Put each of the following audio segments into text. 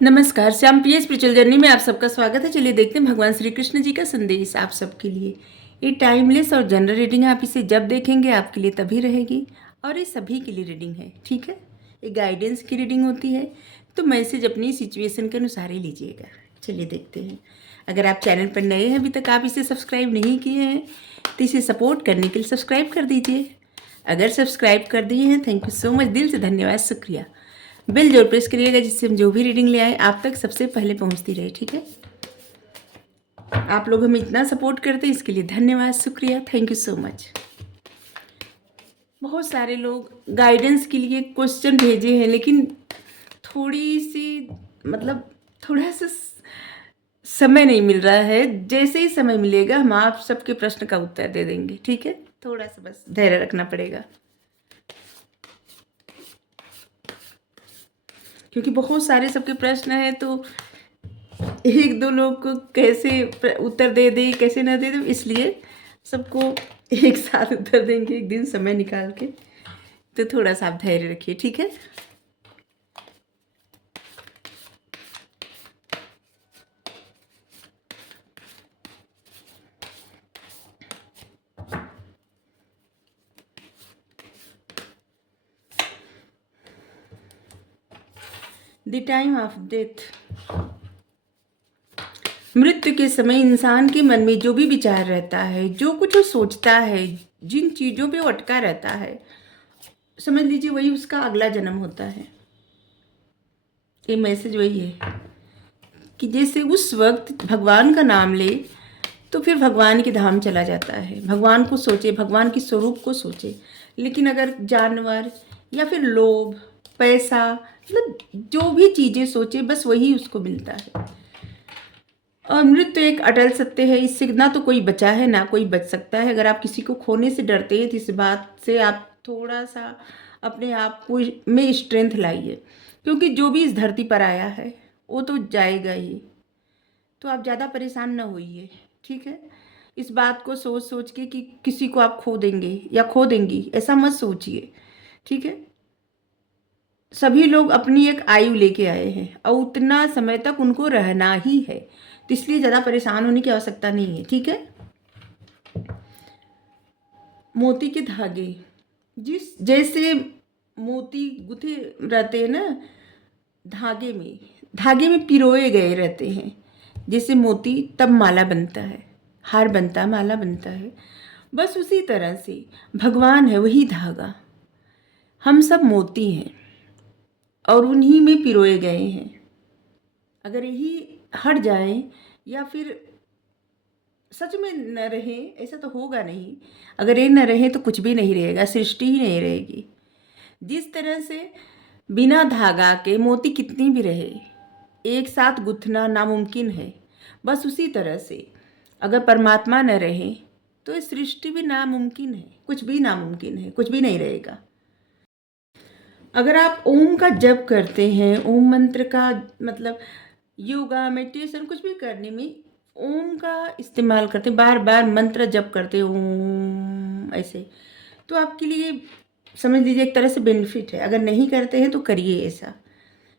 नमस्कार, श्याम प्रिय spiritual journey में आप सबका स्वागत है। चलिए देखते हैं भगवान श्री कृष्ण जी का संदेश आप सबके लिए। ये टाइमलेस और जनरल रीडिंग है, आप इसे जब देखेंगे आपके लिए तभी रहेगी और ये सभी के लिए रीडिंग है, ठीक है। ये गाइडेंस की रीडिंग होती है, तो मैसेज अपनी सिचुएशन के अनुसार ही लीजिएगा। चलिए देखते हैं। अगर आप चैनल पर नए हैं, अभी तक आप इसे सब्सक्राइब नहीं किए हैं, तो इसे सपोर्ट करने के लिए सब्सक्राइब कर दीजिए। अगर सब्सक्राइब कर दिए हैं, थैंक यू सो मच, दिल से धन्यवाद, शुक्रिया। बेल जरूर प्रेस करिएगा, जिससे हम जो भी रीडिंग ले आए आप तक सबसे पहले पहुंचती रहे, ठीक है। आप लोग हमें इतना सपोर्ट करते हैं, इसके लिए धन्यवाद, शुक्रिया, थैंक यू सो मच। बहुत सारे लोग गाइडेंस के लिए क्वेश्चन भेजे हैं, लेकिन थोड़ी सी थोड़ा सा समय नहीं मिल रहा है। जैसे ही समय मिलेगा हम आप सबके प्रश्न का उत्तर दे देंगे, ठीक है। थोड़ा सा बस धैर्य रखना पड़ेगा, क्योंकि बहुत सारे सबके प्रश्न हैं, तो एक दो लोग को कैसे उत्तर दे दे कैसे ना दे दे, इसलिए सबको एक साथ उत्तर देंगे एक दिन समय निकाल के। तो थोड़ा सा आप धैर्य रखिए, ठीक है। The time of death. मृत्यु के समय इंसान के मन में जो भी विचार रहता है, जो कुछ वो सोचता है, जिन चीज़ों पे वो अटका रहता है, समझ लीजिए वही उसका अगला जन्म होता है। ये मैसेज वही है कि जैसे उस वक्त भगवान का नाम ले तो फिर भगवान के धाम चला जाता है। भगवान को सोचे, भगवान के स्वरूप को सोचे। लेकिन अगर जानवर या फिर लोभ, पैसा, जो भी चीज़ें सोचे, बस वही उसको मिलता है। और मृत्यु एक अटल सत्य है, इससे ना तो कोई बचा है ना कोई बच सकता है। अगर आप किसी को खोने से डरते हैं तो इस बात से आप थोड़ा सा अपने आप को में स्ट्रेंथ लाइए, क्योंकि जो भी इस धरती पर आया है वो तो जाएगा ही। तो आप ज़्यादा परेशान ना होइए, ठीक है। इस बात को सोच सोच के कि किसी को आप खो देंगे या खो देंगी, ऐसा मत सोचिए, ठीक है। सभी लोग अपनी एक आयु लेके आए हैं और उतना समय तक उनको रहना ही है, तो इसलिए ज़्यादा परेशान होने की आवश्यकता नहीं है, ठीक है। मोती के धागे, जिस जैसे मोती गुथे रहते हैं ना, धागे में पिरोए गए रहते हैं। जैसे मोती तब माला बनता है, हार बनता है, माला बनता है। बस उसी तरह से भगवान है वही धागा। हम सब मोती हैं और उन्हीं में पिरोए गए हैं। अगर यही हट जाए या फिर सच में न रहे, ऐसा तो होगा नहीं। अगर ये न रहे तो कुछ भी नहीं रहेगा, सृष्टि ही नहीं रहेगी। जिस तरह से बिना धागा के मोती कितनी भी रहे, एक साथ गुथना नामुमकिन है, बस उसी तरह से अगर परमात्मा न रहे तो ये सृष्टि भी नामुमकिन है, कुछ भी नामुमकिन है, कुछ भी नहीं रहेगा। अगर आप ओम का जप करते हैं, ओम मंत्र का योगा, मेडिटेशन, कुछ भी करने में ओम का इस्तेमाल करते हैं, बार बार मंत्र जप करते हैं ओम ऐसे, तो आपके लिए समझ लीजिए एक तरह से बेनिफिट है। अगर नहीं करते हैं तो करिए ऐसा,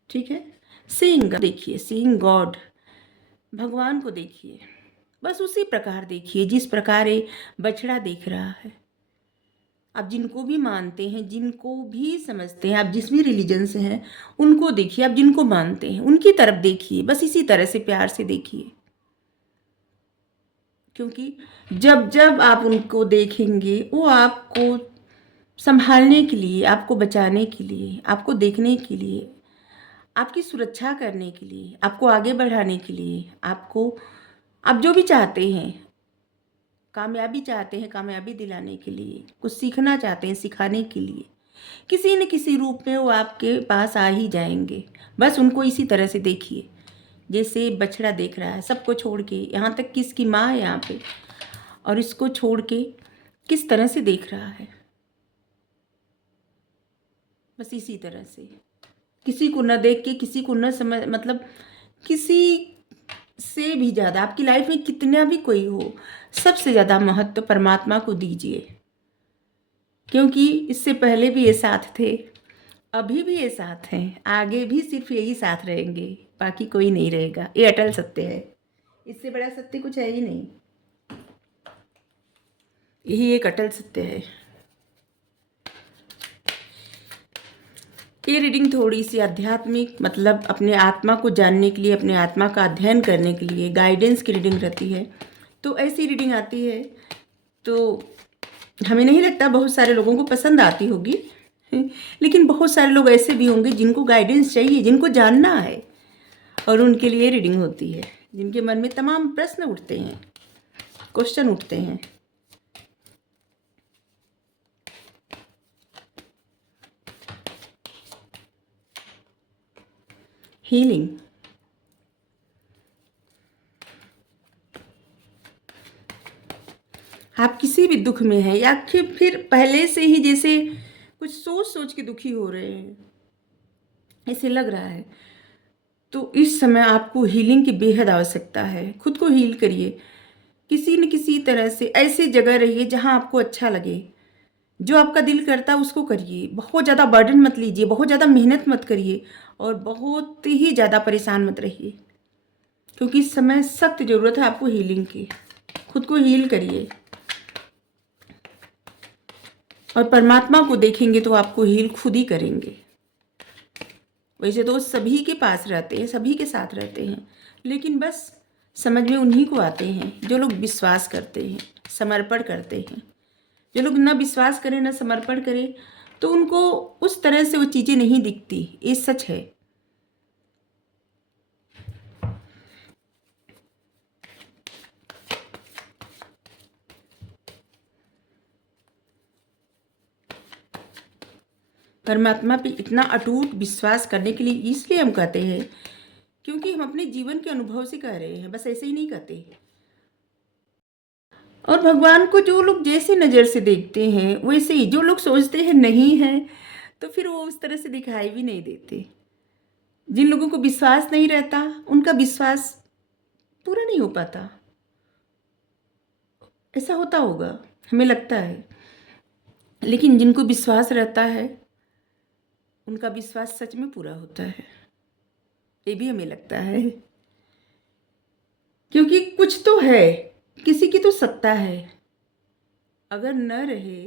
ठीक है। सीइंग देखिए, सीइंग गॉड, भगवान को देखिए, बस उसी प्रकार देखिए जिस प्रकार ये बछड़ा देख रहा है। आप जिनको भी मानते हैं, जिनको भी समझते हैं, आप जिस भी रिलीजन से हैं उनको देखिए, आप जिनको मानते हैं उनकी तरफ देखिए, बस इसी तरह से प्यार से देखिए। क्योंकि जब जब आप उनको देखेंगे वो आपको संभालने के लिए, आपको बचाने के लिए, आपको देखने के लिए, आपकी सुरक्षा करने के लिए, आपको आगे बढ़ाने के लिए, आपको आप जो भी चाहते हैं, कामयाबी चाहते हैं, कामयाबी दिलाने के लिए, कुछ सीखना चाहते हैं, सिखाने के लिए, किसी न किसी रूप में वो आपके पास आ ही जाएंगे। बस उनको इसी तरह से देखिए जैसे बछड़ा देख रहा है सबको छोड़ के, यहाँ तक कि इसकी माँ है यहाँ पे, और इसको छोड़ के किस तरह से देख रहा है। बस इसी तरह से किसी को न देख के, किसी को न समझ, किसी से भी ज़्यादा आपकी लाइफ में कितना भी कोई हो, सबसे ज़्यादा महत्व परमात्मा को दीजिए। क्योंकि इससे पहले भी ये साथ थे, अभी भी ये साथ हैं, आगे भी सिर्फ यही साथ रहेंगे। बाकी कोई नहीं रहेगा। ये अटल सत्य है, इससे बड़ा सत्य कुछ है ही नहीं। यही एक अटल सत्य है। ये रीडिंग थोड़ी सी आध्यात्मिक, मतलब अपने आत्मा को जानने के लिए, अपने आत्मा का अध्ययन करने के लिए गाइडेंस की रीडिंग रहती है। तो ऐसी रीडिंग आती है तो हमें नहीं लगता बहुत सारे लोगों को पसंद आती होगी, लेकिन बहुत सारे लोग ऐसे भी होंगे जिनको गाइडेंस चाहिए, जिनको जानना है, और उनके लिए रीडिंग होती है। जिनके मन में तमाम प्रश्न उठते हैं, क्वेश्चन उठते हैं। हीलिंग। आप किसी भी दुख में हैं या फिर पहले से ही जैसे कुछ सोच सोच के दुखी हो रहे हैं, ऐसे लग रहा है, तो इस समय आपको हीलिंग की बेहद आवश्यकता है। खुद को हील करिए, किसी न किसी तरह से ऐसी जगह रहिए जहाँ आपको अच्छा लगे। जो आपका दिल करता है उसको करिए। बहुत ज़्यादा बर्डन मत लीजिए, बहुत ज़्यादा मेहनत मत करिए, और बहुत ही ज़्यादा परेशान मत रहिए, क्योंकि इस समय सख्त ज़रूरत है आपको हीलिंग की। खुद को हील करिए, और परमात्मा को देखेंगे तो आपको हील खुद ही करेंगे। वैसे तो सभी के पास रहते हैं, सभी के साथ रहते हैं, लेकिन बस समझ में उन्हीं को आते हैं जो लोग विश्वास करते हैं, समर्पण करते हैं। जो लोग न विश्वास करें, न समर्पण करें, तो उनको उस तरह से वो चीज़ें नहीं दिखती। ये सच है। परमात्मा पे इतना अटूट विश्वास करने के लिए इसलिए हम कहते हैं क्योंकि हम अपने जीवन के अनुभव से कह रहे हैं, बस ऐसे ही नहीं कहते। और भगवान को जो लोग जैसे नज़र से देखते हैं वैसे ही, जो लोग सोचते हैं नहीं है तो फिर वो उस तरह से दिखाई भी नहीं देते। जिन लोगों को विश्वास नहीं रहता उनका विश्वास पूरा नहीं हो पाता। ऐसा होता होगा, हमें लगता है, लेकिन जिनको विश्वास रहता है उनका विश्वास सच में पूरा होता है, ये भी हमें लगता है। क्योंकि कुछ तो है, किसी की तो सत्ता है। अगर न रहे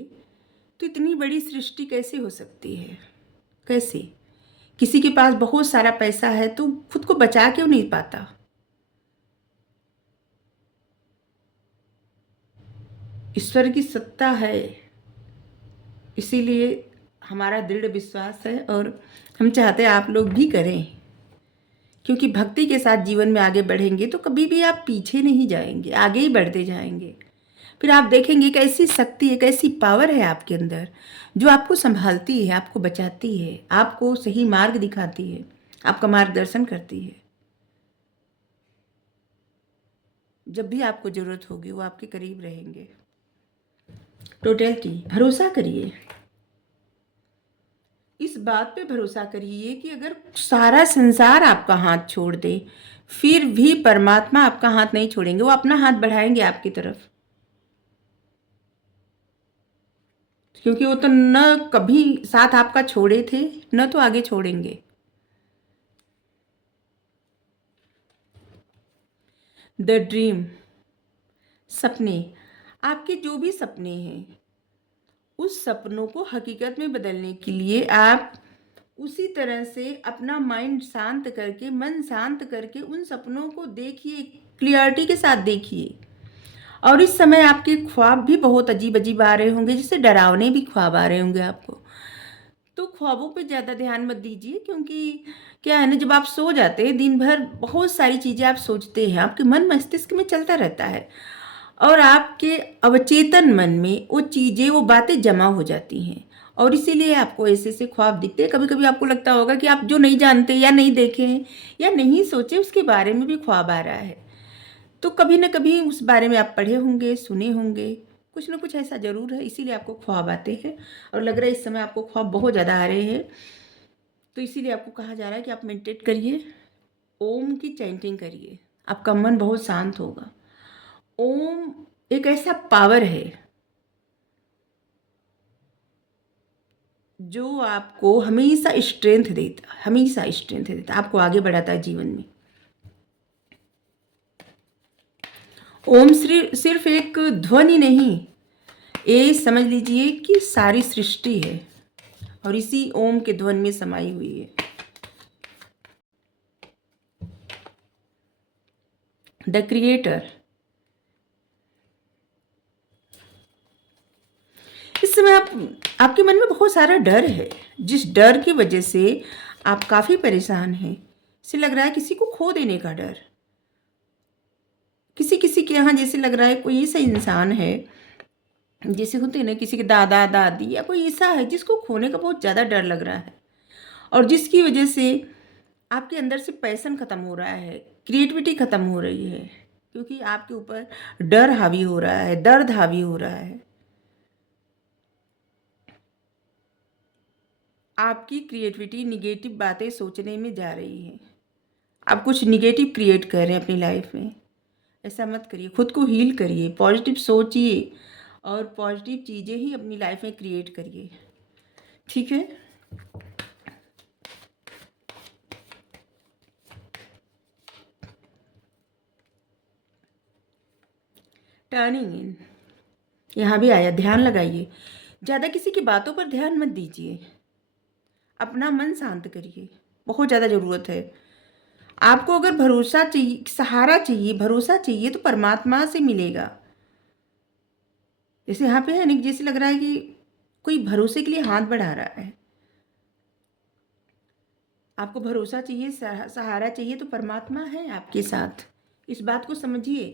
तो इतनी बड़ी सृष्टि कैसे हो सकती है? कैसे? किसी के पास बहुत सारा पैसा है तो खुद को बचा क्यों नहीं पाता? ईश्वर की सत्ता है, इसीलिए हमारा दृढ़ विश्वास है, और हम चाहते हैं आप लोग भी करें। क्योंकि भक्ति के साथ जीवन में आगे बढ़ेंगे तो कभी भी आप पीछे नहीं जाएंगे, आगे ही बढ़ते जाएंगे। फिर आप देखेंगे एक ऐसी शक्ति, एक ऐसी पावर है आपके अंदर जो आपको संभालती है, आपको बचाती है, आपको सही मार्ग दिखाती है, आपका मार्गदर्शन करती है। जब भी आपको ज़रूरत होगी वो आपके करीब रहेंगे। टोटलिटी, भरोसा करिए। इस बात पे भरोसा करिए कि अगर सारा संसार आपका हाथ छोड़ दे फिर भी परमात्मा आपका हाथ नहीं छोड़ेंगे, वो अपना हाथ बढ़ाएंगे आपकी तरफ। क्योंकि वो तो न कभी साथ आपका छोड़े थे, न तो आगे छोड़ेंगे। द ड्रीम, सपने, आपके जो भी सपने हैं उस सपनों को हकीकत में बदलने के लिए आप उसी तरह से अपना माइंड शांत करके, मन शांत करके उन सपनों को देखिए, क्लियरिटी के साथ देखिए। और इस समय आपके ख्वाब भी बहुत अजीब अजीब आ रहे होंगे, जैसे डरावने भी ख्वाब आ रहे होंगे आपको। तो ख्वाबों पे ज़्यादा ध्यान मत दीजिए, क्योंकि क्या है ना, जब आप सो जाते हैं दिन भर बहुत सारी चीज़ें आप सोचते हैं, आपके मन मस्तिष्क में चलता रहता है, और आपके अवचेतन मन में वो चीज़ें, वो बातें जमा हो जाती हैं, और इसीलिए आपको ऐसे ऐसे ख्वाब दिखते हैं। कभी कभी आपको लगता होगा कि आप जो नहीं जानते या नहीं देखे हैं या नहीं सोचे उसके बारे में भी ख्वाब आ रहा है। तो कभी ना कभी उस बारे में आप पढ़े होंगे, सुने होंगे, कुछ ना कुछ ऐसा ज़रूर है, इसीलिए आपको ख्वाब आते हैं। और लग रहा है इस समय आपको ख्वाब बहुत ज़्यादा आ रहे हैं, तो इसीलिए आपको कहा जा रहा है कि आप मेडिटेट करिए, ओम की चैंटिंग करिए, आपका मन बहुत शांत होगा। ओम एक ऐसा पावर है जो आपको हमेशा स्ट्रेंथ देता, हमेशा स्ट्रेंथ देता, आपको आगे बढ़ाता है जीवन में। ओम सिर्फ एक ध्वनि नहीं, ये समझ लीजिए कि सारी सृष्टि है और इसी ओम के ध्वनि में समाई हुई है। The creator. इस समय आपके मन में बहुत सारा डर है, जिस डर की वजह से आप काफ़ी परेशान हैं। इसे लग रहा है किसी को खो देने का डर। किसी के यहाँ जैसे लग रहा है कोई ऐसा इंसान है, जैसे होते हैं ना किसी के दादा दादी या कोई ऐसा है जिसको खोने का बहुत ज़्यादा डर लग रहा है, और जिसकी वजह से आपके अंदर से पैशन ख़त्म हो रहा है, क्रिएटिविटी ख़त्म हो रही है, क्योंकि आपके ऊपर डर हावी हो रहा है, दर्द हावी हो रहा है। आपकी क्रिएटिविटी निगेटिव बातें सोचने में जा रही है। आप कुछ निगेटिव क्रिएट कर रहे हैं अपनी लाइफ में। ऐसा मत करिए, खुद को हील करिए, पॉजिटिव सोचिए और पॉजिटिव चीज़ें ही अपनी लाइफ में क्रिएट करिए, ठीक है। टर्निंग इन, यहाँ भी आया, ध्यान लगाइए। ज़्यादा किसी की बातों पर ध्यान मत दीजिए, अपना मन शांत करिए, बहुत ज़्यादा ज़रूरत है आपको। अगर भरोसा चाहिए, सहारा चाहिए, भरोसा चाहिए तो परमात्मा से मिलेगा। जैसे यहाँ पे है ना, जैसे लग रहा है कि कोई भरोसे के लिए हाथ बढ़ा रहा है। आपको भरोसा चाहिए, सहारा चाहिए तो परमात्मा है आपके साथ। इस बात को समझिए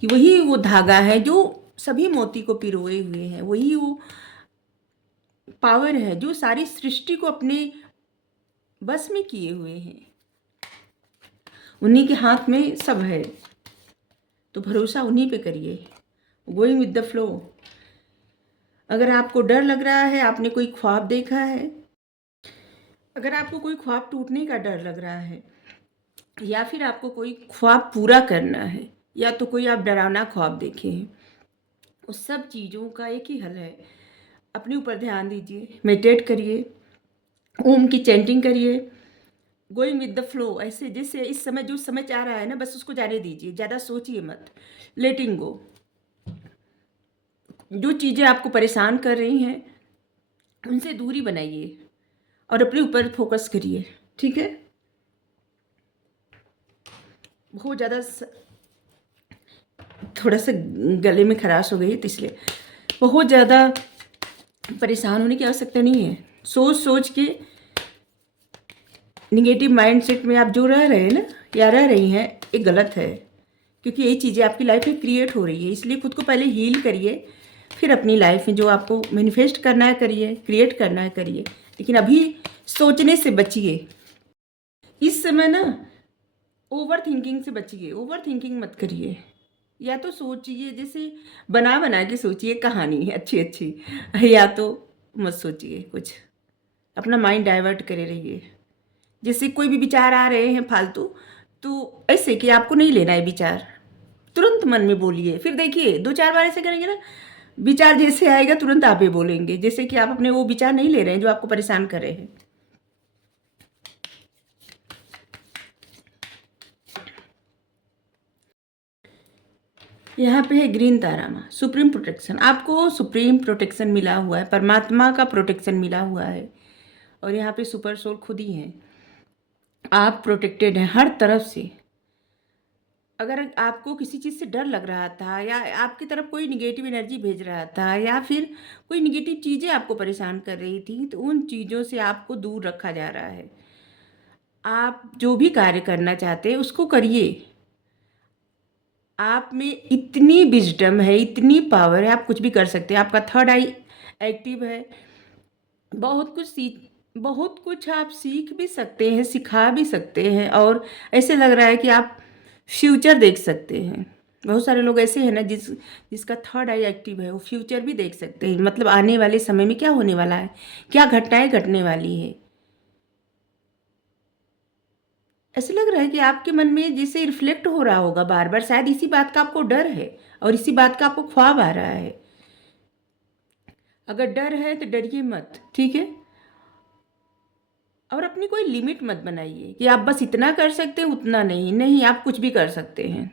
कि वही वो धागा है जो सभी मोती को पिरोए हुए हैं, वही वो पावर है जो सारी सृष्टि को अपने बस में किए हुए हैं। उन्हीं के हाथ में सब है, तो भरोसा उन्हीं पे करिए, गोइंग विद द फ्लो। अगर आपको डर लग रहा है, आपने कोई ख्वाब देखा है, अगर आपको कोई ख्वाब टूटने का डर लग रहा है, या फिर आपको कोई ख्वाब पूरा करना है, या तो कोई आप डरावना ख्वाब देखे हैं, उस सब चीज़ों का एक ही हल है, अपने ऊपर ध्यान दीजिए, मेडिटेट करिए, ओम की चैंटिंग करिए, गोइंग विद द फ्लो। ऐसे जैसे इस समय जो समय चाह रहा है ना, बस उसको जाने दीजिए, ज़्यादा सोचिए मत, लेटिंग गो। जो चीज़ें आपको परेशान कर रही हैं उनसे दूरी बनाइए और अपने ऊपर फोकस करिए, ठीक है। बहुत ज़्यादा थोड़ा सा गले में खराश हो गई है, तो इसलिए बहुत ज़्यादा परेशान होने की आवश्यकता नहीं है। सोच सोच के निगेटिव माइंडसेट में आप जो रह रहे हैं ना या रह रही हैं, ये गलत है, क्योंकि यही चीज़ें आपकी लाइफ में क्रिएट हो रही है। इसलिए खुद को पहले हील करिए, फिर अपनी लाइफ में जो आपको मैनिफेस्ट करना है करिए, क्रिएट करना है करिए, लेकिन अभी सोचने से बचिए। इस समय ना ओवर थिंकिंग से बचिए, ओवर थिंकिंग मत करिए। या तो सोचिए, जैसे बना के सोचिए कहानी अच्छी अच्छी, या तो मत सोचिए कुछ, अपना माइंड डाइवर्ट करे रहिए। जैसे कोई भी विचार आ रहे हैं फालतू, तो ऐसे कि आपको नहीं लेना है विचार, तुरंत मन में बोलिए। फिर देखिए 2-4 बार ऐसे करेंगे ना, विचार जैसे आएगा तुरंत आप ही बोलेंगे, जैसे कि आप अपने वो विचार नहीं ले रहे हैं जो आपको परेशान कर रहे हैं। यहाँ पे है ग्रीन तारा माँ, सुप्रीम प्रोटेक्शन। आपको सुप्रीम प्रोटेक्शन मिला हुआ है, परमात्मा का प्रोटेक्शन मिला हुआ है, और यहाँ पे सुपर सोल खुद ही है। आप प्रोटेक्टेड हैं हर तरफ से। अगर आपको किसी चीज़ से डर लग रहा था, या आपकी तरफ कोई निगेटिव एनर्जी भेज रहा था, या फिर कोई निगेटिव चीज़ें आपको परेशान कर रही थी, तो उन चीज़ों से आपको दूर रखा जा रहा है। आप जो भी कार्य करना चाहते हैं उसको करिए। आप में इतनी विजडम है, इतनी पावर है, आप कुछ भी कर सकते हैं। आपका थर्ड आई एक्टिव है, बहुत कुछ आप सीख भी सकते हैं, सिखा भी सकते हैं, और ऐसे लग रहा है कि आप फ्यूचर देख सकते हैं। बहुत सारे लोग ऐसे हैं ना जिसका थर्ड आई एक्टिव है, वो फ्यूचर भी देख सकते हैं, मतलब आने वाले समय में क्या होने वाला है, क्या घटनाएं घटने वाली है। ऐसे लग रहा है कि आपके मन में जैसे रिफ्लेक्ट हो रहा होगा बार बार, शायद इसी बात का आपको डर है और इसी बात का आपको ख्वाब आ रहा है। अगर डर है तो डरिए मत, ठीक है। और अपनी कोई लिमिट मत बनाइए कि आप बस इतना कर सकते हैं, उतना नहीं। नहीं, आप कुछ भी कर सकते हैं।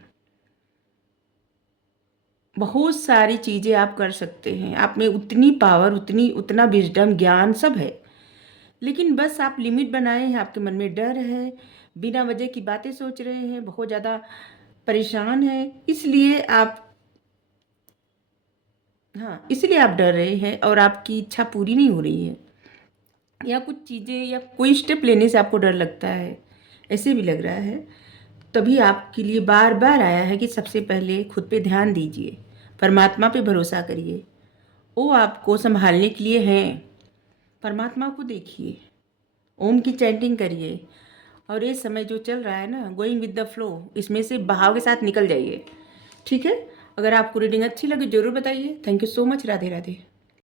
बहुत सारी चीज़ें आप कर सकते हैं। आप में उतनी पावर, उतना विजडम, ज्ञान सब है। लेकिन बस आप लिमिट बनाए हैं, आपके मन में डर है, बिना वजह की बातें सोच रहे हैं, बहुत ज़्यादा परेशान हैं, इसलिए आप, हाँ, इसलिए आप डर रहे हैं और आपकी इच्छा पूरी नहीं हो रही है, या कुछ चीज़ें या कोई स्टेप लेने से आपको डर लगता है, ऐसे भी लग रहा है। तभी आपके लिए बार बार आया है कि सबसे पहले खुद पे ध्यान दीजिए, परमात्मा पे भरोसा करिए। वो आपको संभालने के लिए हैं। परमात्मा को देखिए, ओम की चैंटिंग करिए, और ये समय जो चल रहा है ना, गोइंग विद द फ्लो, इसमें से बहाव के साथ निकल जाइए। ठीक है? अगर आपको रीडिंग अच्छी लगी ज़रूर बताइए। Thank you so much. Radhe Radhe.